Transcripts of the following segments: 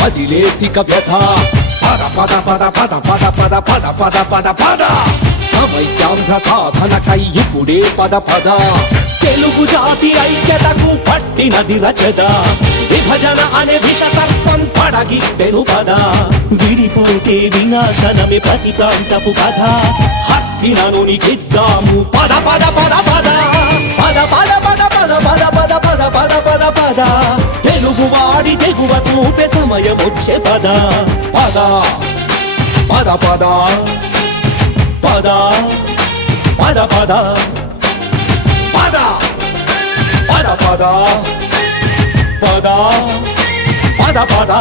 వదిలేసిక వ్యథ పద పద పద పద పద పద పద పద పద పద సమైక్యాంధ్ర సాధనకై ఇప్పుడే పద పద తెలుగు జాతి ఐక్యతకు పట్టినది రచద విభజన అనే విష సర్పం పడగిట్టెను పద విడిపోతే వినాశనమే ప్రతి ప్రాంతపు కథ హస్తినను నిగిద్దాము పద పద పద పద పద పద పద పద పద పద పద పద పద పద తెలుగువాడి తెగువ చూపే సమయం వచ్చే పద పద పద పద పద పద పద పద పద పద పద పద పద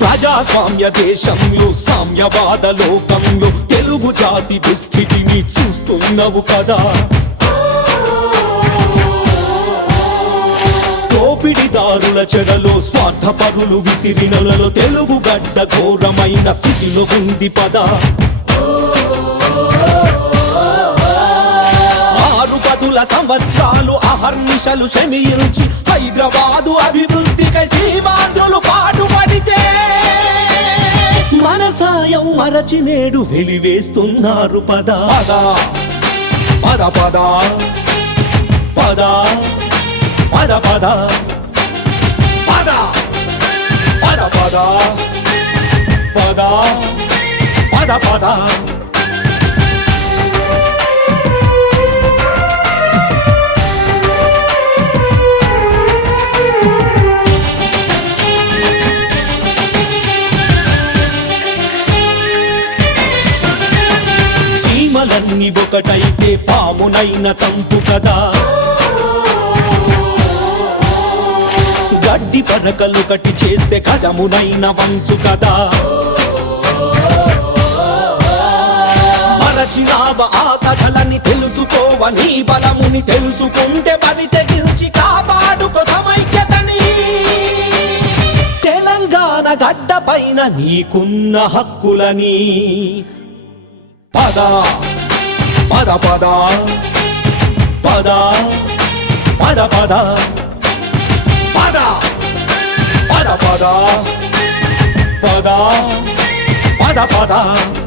ప్రజాస్వామ్య దేశంలో సామ్యవాద లోకంలో తెలుగు జాతి దుస్థితిని చూస్తున్నవు కదా దోపిడిదారుల చెరలో స్వార్థపరులు విసిరినలలో తెలుగు గడ్డ ఘోరమైన స్థితిలో ఉంది పద సంవత్సరాలు అహర్నిశలు శ్రమించి హైదరాబాదు అభివృద్ధికై సీమాంధ్రులు పాటుపడితే మన సాయం మరచి నేడు వెలివేస్తున్నారు పద పద పద పద పద పద పద పద పద పద పద పద పద చీమలన్నీ ఒకటైతే పామునైన చంపు కదా గడ్డి పరకలు కట్టి చేస్తే గజమునైన వంచు కదా మరచినావ ఆ కథలని తెలుసుకోవ నీ బలముని తెలుసుకుంటే బలి తెగించి కాపాడుకో సమైక్యతని తెలంగాణ గడ్డ పైన నీకున్న హక్కులని పద పద పద పద పద పద పద పద పద పద పద పద